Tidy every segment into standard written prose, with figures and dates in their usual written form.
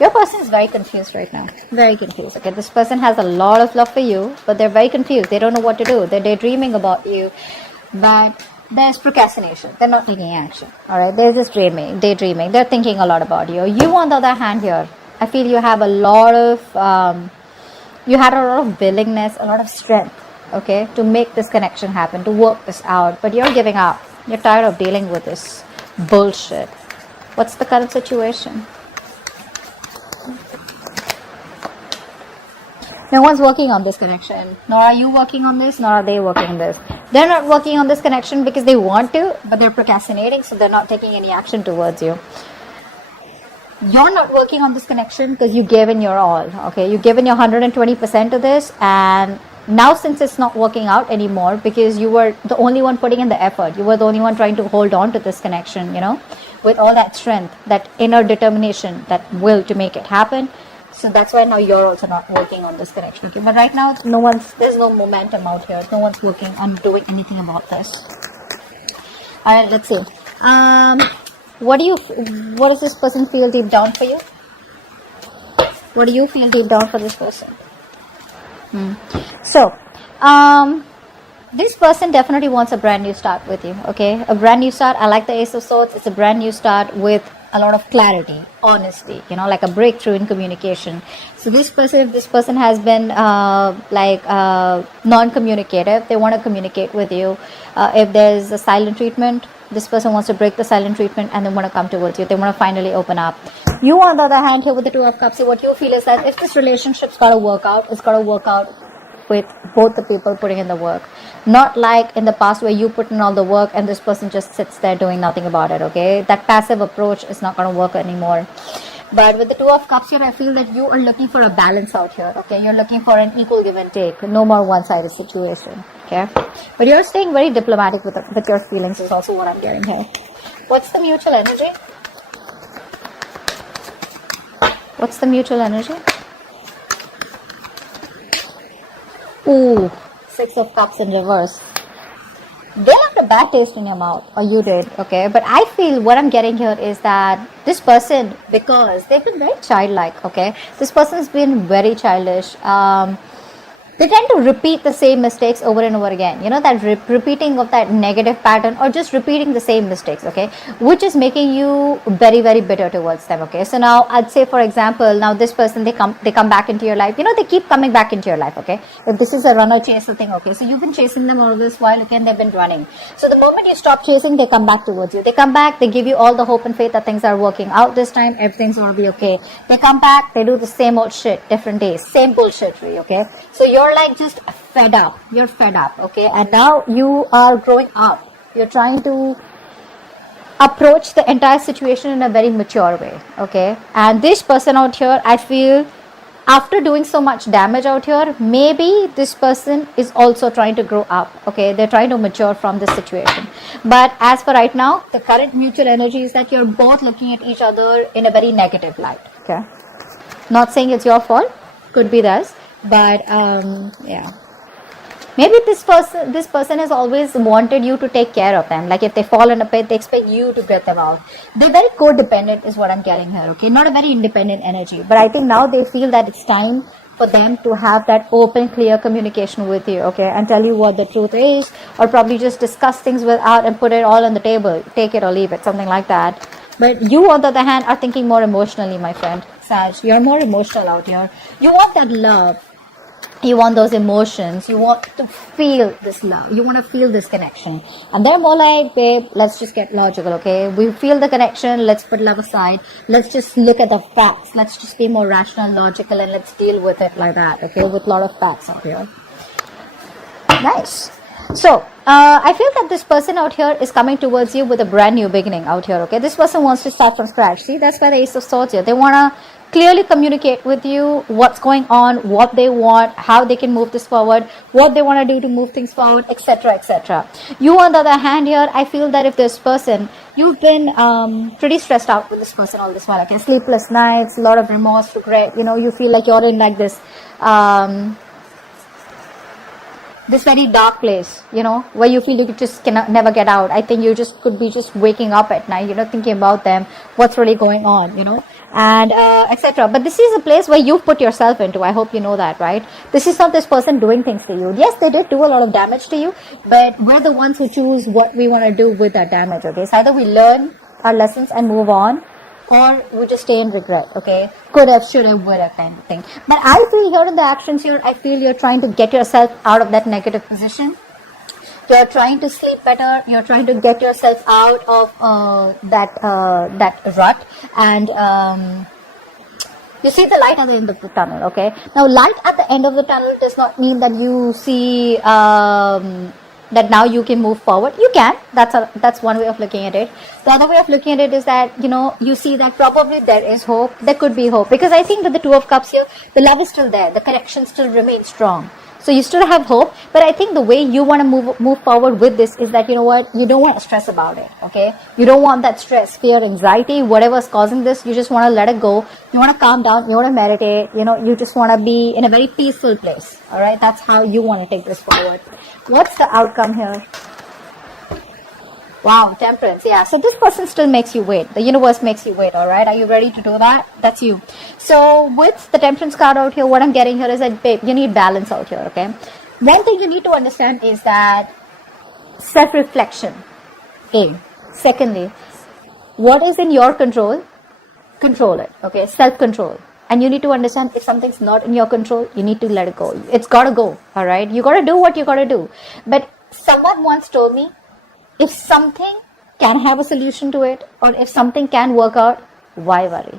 Your person is very confused right now. Very confused. Okay, this person has a lot of love for you, but they're very confused. They don't know what to do. They're daydreaming about you, but there's procrastination. They're not taking action. All right, there's this daydreaming. They're thinking a lot about you. You, on the other hand, here, I feel you have a lot of, you had a lot of willingness, a lot of strength, okay, to make this connection happen, to work this out, but you're giving up. You're tired of dealing with this bullshit. What's the current situation? No one's working on this connection. Nor are you working on this, nor are they working on this. They're not working on this connection because they want to, but they're procrastinating, so they're not taking any action towards you. You're not working on this connection because you gave in your all, okay? You've given your 120% to this, and now since it's not working out anymore because you were the only one putting in the effort, you were the only one trying to hold on to this connection, you know, with all that strength, that inner determination, that will to make it happen. So that's why now you're also not working on this connection, okay? But right now, there's no momentum out here. No one's working on doing anything about this. All right, let's see. What does this person feel deep down for you? What do you feel deep down for this person? So, this person definitely wants a brand new start with you, okay? A brand new start. I like the Ace of Swords. It's a brand new start with a lot of clarity, honesty, you know, like a breakthrough in communication. So this person, if this person has been non-communicative, they want to communicate with you. If there's a silent treatment, this person wants to break the silent treatment and they want to come towards you. They want to finally open up. You, on the other hand, here with the Two of Cups, what you feel is that if this relationship's got to work out, it's got to work out with both the people putting in the work. Not like in the past where you put in all the work and this person just sits there doing nothing about it, okay? That passive approach is not going to work anymore. But with the Two of Cups here, I feel that you are looking for a balance out here, okay? You're looking for an equal give and take, no more one-sided situation, okay? But you're staying very diplomatic with your feelings is also what I'm getting here. What's the mutual energy? What's the mutual energy? Ooh, Six of Cups in reverse. They left a bad taste in your mouth, or you did, okay? But I feel what I'm getting here is that this person, because they've been very childlike, okay? This person's been very childish. They tend to repeat the same mistakes over and over again. You know, that repeating of that negative pattern, or just repeating the same mistakes, okay? Which is making you very, very bitter towards them, okay? So now, I'd say, for example, now this person, they come back into your life. You know, they keep coming back into your life, okay? If this is a runner chaser thing, okay? So you've been chasing them all this while, okay? And they've been running. So the moment you stop chasing, they come back towards you. They come back, they give you all the hope and faith that things are working out this time. Everything's going to be okay. They come back, they do the same old shit, different days. Same bullshit for you, okay? So you're like just fed up. You're fed up, okay? And now you are growing up. You're trying to approach the entire situation in a very mature way, okay? And this person out here, I feel, after doing so much damage out here, maybe this person is also trying to grow up, okay? They're trying to mature from this situation. But as for right now, the current mutual energy is that you're both looking at each other in a very negative light, okay? Not saying it's your fault. Could be theirs. But yeah, maybe this person has always wanted you to take care of them. Like if they fall in a pit, they expect you to get them out. They're very codependent is what I'm getting here, okay? Not a very independent energy. But I think now they feel that it's time for them to have that open, clear communication with you, okay? And tell you what the truth is, or probably just discuss things without and put it all on the table. Take it or leave it, something like that. But you, on the other hand, are thinking more emotionally, my friend. Sag, you're more emotional out here. You want that love. You want those emotions. You want to feel this love. You want to feel this connection. And they're more like, babe, let's just get logical, okay? We feel the connection. Let's put love aside. Let's just look at the facts. Let's just be more rational, logical, and let's deal with it like that, okay? With a lot of facts out here. Nice. So, I feel that this person out here is coming towards you with a brand new beginning out here, okay? This person wants to start from scratch. See, that's why the Ace of Swords here. They want to clearly communicate with you what's going on, what they want, how they can move this forward, what they want to do to move things forward, etc., etc. You, on the other hand here, I feel that if this person, you've been pretty stressed out with this person all this while, okay? Sleepless nights, a lot of remorse, regret, you know, you feel like you're in like this this very dark place, where you feel you just cannot never get out. I think you just could be just waking up at night, thinking about them, what's really going on, and etc. But this is a place where you put yourself into. I hope you know that, right? This is not this person doing things to you. Yes, they did do a lot of damage to you, but we're the ones who choose what we want to do with that damage. Okay, so either we learn our lessons and move on, or we just stay in regret. Okay, could have, should have, would have kind of thing. But I feel here in the actions here, I feel you're trying to get yourself out of that negative position. You're trying to sleep better. You're trying to get yourself out of that rut, and you see the light at the end of the tunnel. Okay, now light at the end of the tunnel does not mean that you see that now you can move forward. You can. That's one way of looking at it. The other way of looking at it is that you see that probably there is hope. There could be hope, because I think that the Two of Cups here, the love is still there. The connection still remains strong. So you still have hope, but I think the way you want to move forward with this is that, you don't want to stress about it, okay? You don't want that stress, fear, anxiety, whatever's causing this, you just want to let it go. You want to calm down, you want to meditate, you just want to be in a very peaceful place, all right? That's how you want to take this forward. What's the outcome here? Wow, Temperance. Yeah, so this person still makes you wait. The universe makes you wait, all right? Are you ready to do that? That's you. So with the Temperance card out here, what I'm getting here is that, babe, you need balance out here, okay? One thing you need to understand is that self-reflection. Okay. Secondly, what is in your control, control it, okay? Self-control. And you need to understand if something's not in your control, you need to let it go. It's got to go, all right? You got to do what you got to do. But someone once told me, if something can have a solution to it, or if something can work out, why worry?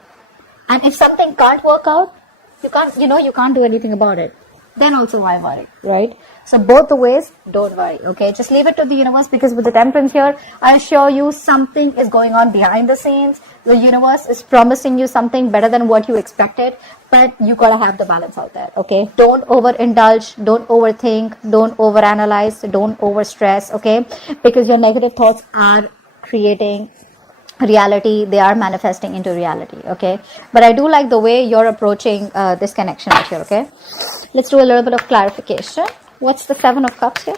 And if something can't work out, you can't do anything about it. Then also why worry, right? So both the ways, don't worry, okay? Just leave it to the universe, because with the Temperance here, I assure you something is going on behind the scenes. The universe is promising you something better than what you expected, but you gotta have the balance out there, okay? Don't overindulge, don't overthink, don't overanalyze, don't overstress, okay? Because your negative thoughts are creating reality, they are manifesting into reality, okay? But I do like the way you're approaching this connection out here, okay? Let's do a little bit of clarification. What's the Seven of Cups here?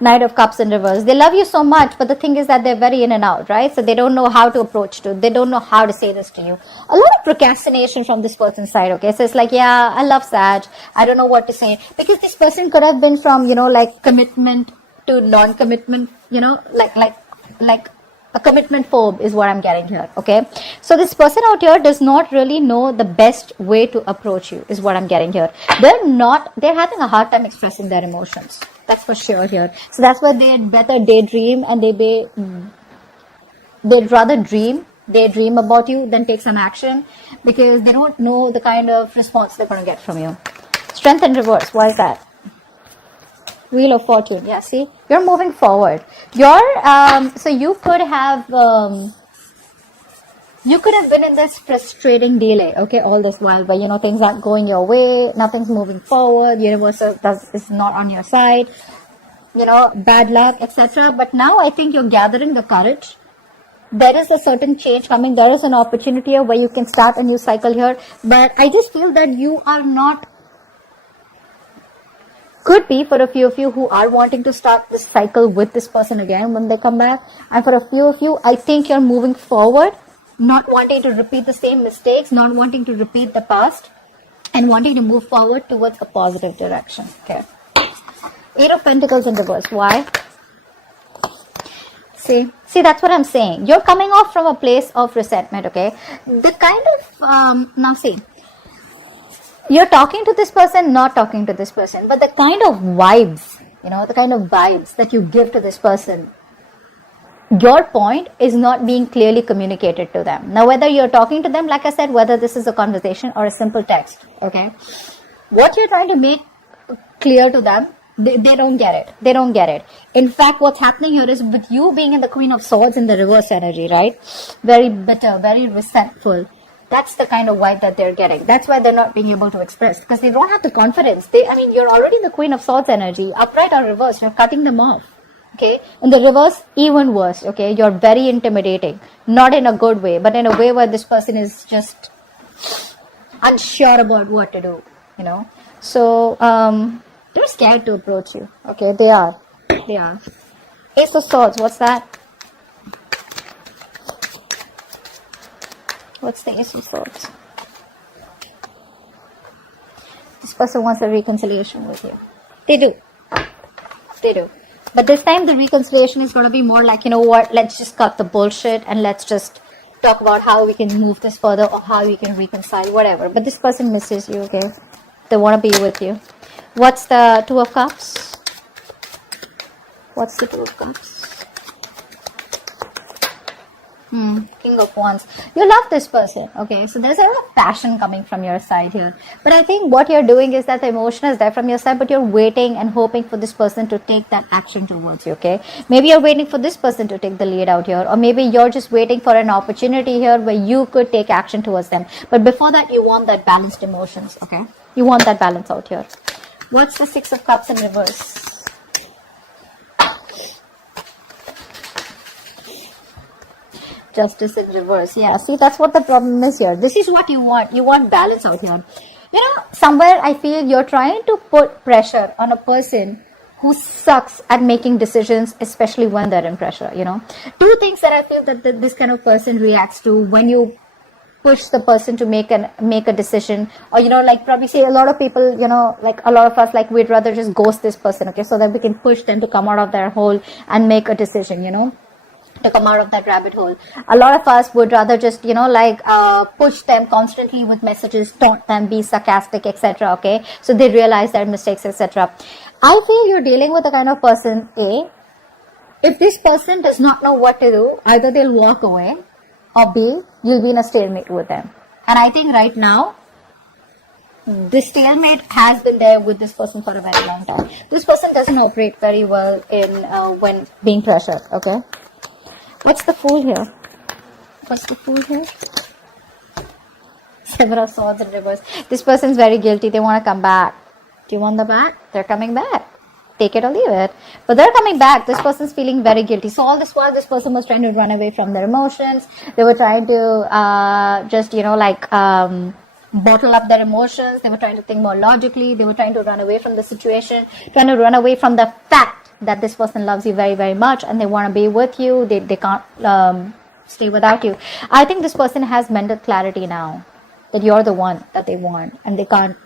Knight of Cups in reverse. They love you so much, but the thing is that they're very in and out, right? So they don't know how to approach to. They don't know how to say this to you. A lot of procrastination from this person's side, okay? So it's like, yeah, I love Sag. I don't know what to say. Because this person could have been from, like commitment to non-commitment, like a commitment phobe is what I'm getting here, okay? So this person out here does not really know the best way to approach you is what I'm getting here. They're having a hard time expressing their emotions. That's for sure here. So that's why they'd better daydream, and they'd rather daydream about you than take some action, because they don't know the kind of response they're going to get from you. Strength in reverse. Why is that? Wheel of Fortune. Yeah, see, you're moving forward. So you could have been in this frustrating delay, okay, all this while, but things aren't going your way, nothing's moving forward, universe is not on your side, bad luck, etc. But now I think you're gathering the courage. There is a certain change coming. There is an opportunity here where you can start a new cycle here. But I just feel that you are not. Could be for a few of you who are wanting to start this cycle with this person again when they come back. And for a few of you, I think you're moving forward, not wanting to repeat the same mistakes, not wanting to repeat the past, and wanting to move forward towards a positive direction. Okay. Eight of Pentacles in reverse. Why? See, that's what I'm saying. You're coming off from a place of resentment, okay? The kind of, now see, you're talking to this person, not talking to this person, but the kind of vibes, the kind of vibes that you give to this person, your point is not being clearly communicated to them. Now, whether you're talking to them, like I said, whether this is a conversation or a simple text, okay, what you're trying to make clear to them, they don't get it. They don't get it. In fact, what's happening here is with you being in the Queen of Swords in the reverse energy, right? Very bitter, very resentful. That's the kind of vibe that they're getting. That's why they're not being able to express, because they don't have the confidence. You're already in the Queen of Swords energy, upright or reverse. You're cutting them off. Okay. In the reverse, even worse. Okay. You're very intimidating, not in a good way, but in a way where this person is just unsure about what to do. So they're scared to approach you. Okay, they are. Ace of Swords, what's that? What's the Ace of Swords? This person wants a reconciliation with you. They do. But this time the reconciliation is going to be more like, you know what, let's just cut the bullshit and let's just talk about how we can move this further or how we can reconcile, whatever. But this person misses you, okay? They want to be with you. What's the Two of Cups? What's the Two of Cups? King of Wands. You love this person, okay? So there's a lot of passion coming from your side here. But I think what you're doing is that the emotion is there from your side, but you're waiting and hoping for this person to take that action towards you, okay? Maybe you're waiting for this person to take the lead out here, or maybe you're just waiting for an opportunity here where you could take action towards them. But before that, you want that balanced emotions, okay? You want that balance out here. What's the Six of Cups in reverse? Justice in reverse. Yeah, see, that's what the problem is here. This is what you want. You want balance out here. You know, somewhere I feel you're trying to put pressure on a person who sucks at making decisions, especially when they're in pressure, you know. Two things that I feel that this kind of person reacts to when you push the person to make a decision, or, you know, like probably say a lot of people, you know, like a lot of us, like we'd rather just ghost this person, okay, so that we can push them to come out of their hole and make a decision, you know, to come out of that rabbit hole. A lot of us would rather just, you know, like push them constantly with messages, taunt them, be sarcastic, etc. Okay, so they realize their mistakes, etc. I feel you're dealing with a kind of person, A, if this person does not know what to do, either they'll walk away, or B, you'll be in a stalemate with them. And I think right now, this stalemate has been there with this person for a very long time. This person doesn't operate very well in when being pressured, okay? What's the Fool here? What's the Fool here? Seven of Swords in reverse. This person's very guilty. They want to come back. Do you want them back? They're coming back. Take it or leave it. But they're coming back. This person's feeling very guilty. So all this while, this person was trying to run away from their emotions. They were trying to just, you know, like bottle up their emotions. They were trying to think more logically. They were trying to run away from the situation, trying to run away from the fact that this person loves you very, very much and they want to be with you. They can't stay without you. I think this person has mental clarity now that you're the one that they want, and they can't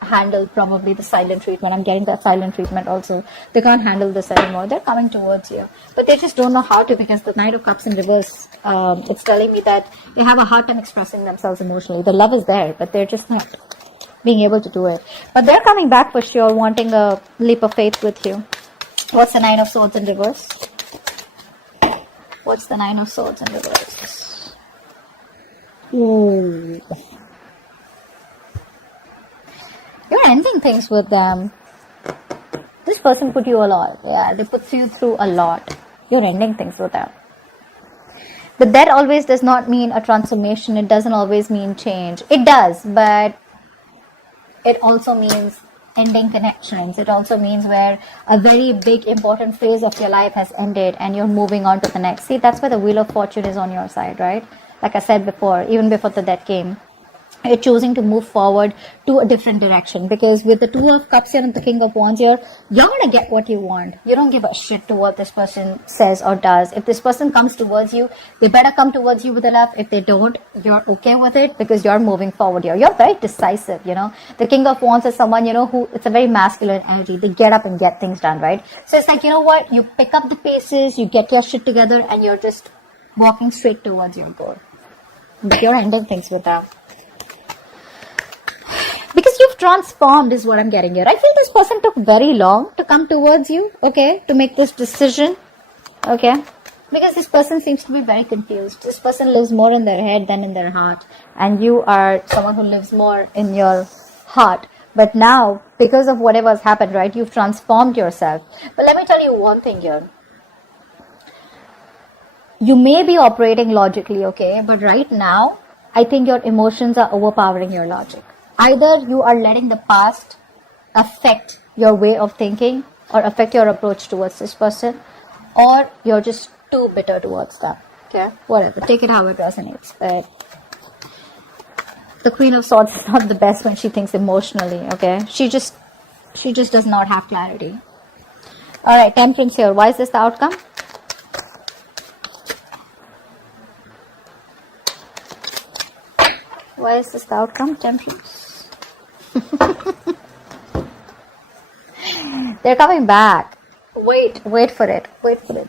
handle probably the silent treatment. I'm getting that silent treatment also. They can't handle this anymore. They're coming towards you, but they just don't know how to, because the Knight of Cups in reverse, it's telling me that they have a hard time expressing themselves emotionally. The love is there, but they're just not being able to do it. But they're coming back for sure, wanting a leap of faith with you. What's the Nine of Swords in reverse? What's the Nine of Swords in reverse? Ooh. You're ending things with them. This person put you a lot. Yeah, they put you through a lot. You're ending things with them. But that always does not mean a transformation. It doesn't always mean change. It does, but it also means ending connections. It also means where a very big important phase of your life has ended and you're moving on to the next. See, that's why the Wheel of Fortune is on your side, right? Like I said before, even before the death came, you're choosing to move forward to a different direction, because with the Two of Cups here and the King of Wands here, you're going to get what you want. You don't give a shit to what this person says or does. If this person comes towards you, they better come towards you with a love. If they don't, you're okay with it, because you're moving forward here. You're very decisive, you know. The King of Wands is someone, you know, who, it's a very masculine energy. They get up and get things done, right? So it's like, you know what, you pick up the paces, you get your shit together, and you're just walking straight towards your goal. But you're ending things with them. Because you've transformed is what I'm getting here. I feel this person took very long to come towards you, okay, to make this decision, okay, because this person seems to be very confused. This person lives more in their head than in their heart, and you are someone who lives more in your heart. But now, because of whatever has happened, right, you've transformed yourself. But let me tell you one thing here. You may be operating logically, okay, but right now, I think your emotions are overpowering your logic. Either you are letting the past affect your way of thinking or affect your approach towards this person, or you're just too bitter towards them. Okay, whatever. Take it how it resonates. But the Queen of Swords is not the best when she thinks emotionally, okay? She just does not have clarity. All right, Temperance here. Why is this the outcome? Why is this the outcome, Temperance? They're coming back. Wait for it.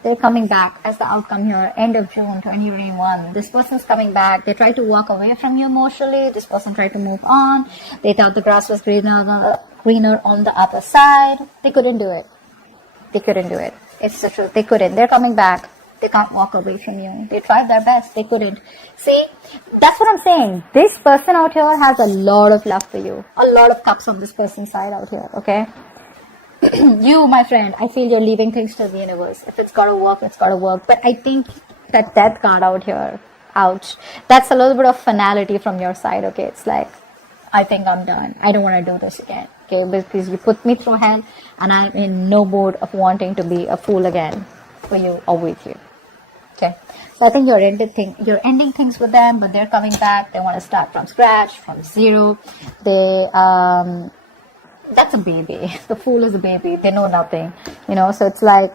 They're coming back as the outcome here. End of June 2021. This person's coming back. They tried to walk away from you emotionally. This person tried to move on. They thought the grass was greener on the other side. They couldn't do it. It's the truth. They couldn't. They're coming back. They can't walk away from you. They tried their best. They couldn't. See, that's what I'm saying. This person out here has a lot of love for you. A lot of cups on this person's side out here, okay? You, my friend, I feel you're leaving things to the universe. If it's gotta work, it's gotta work. But I think that death card out here, ouch. That's a little bit of finality from your side, okay? It's like, I think I'm done. I don't want to do this again, okay? Because you put me through hell, and I'm in no mood of wanting to be a fool again for you or with you, okay? So I think you're ending things with them, but they're coming back. They want to start from scratch, from zero. That's a baby. The fool is a baby. They know nothing, so it's like,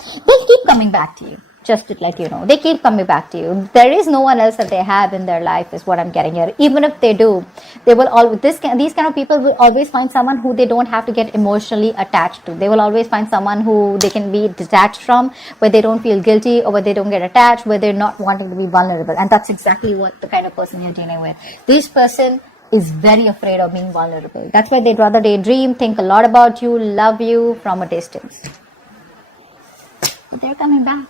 they keep coming back to you. Just to let you know, they keep coming back to you. There is no one else that they have in their life, is what I'm getting here. Even if they do, they will always, these kind of people will always find someone who they don't have to get emotionally attached to. They will always find someone who they can be detached from, where they don't feel guilty, or where they don't get attached, where they're not wanting to be vulnerable. And that's exactly what the kind of person you're dealing with. This person is very afraid of being vulnerable. That's why they'd rather daydream, think a lot about you, love you from a distance. But they're coming back.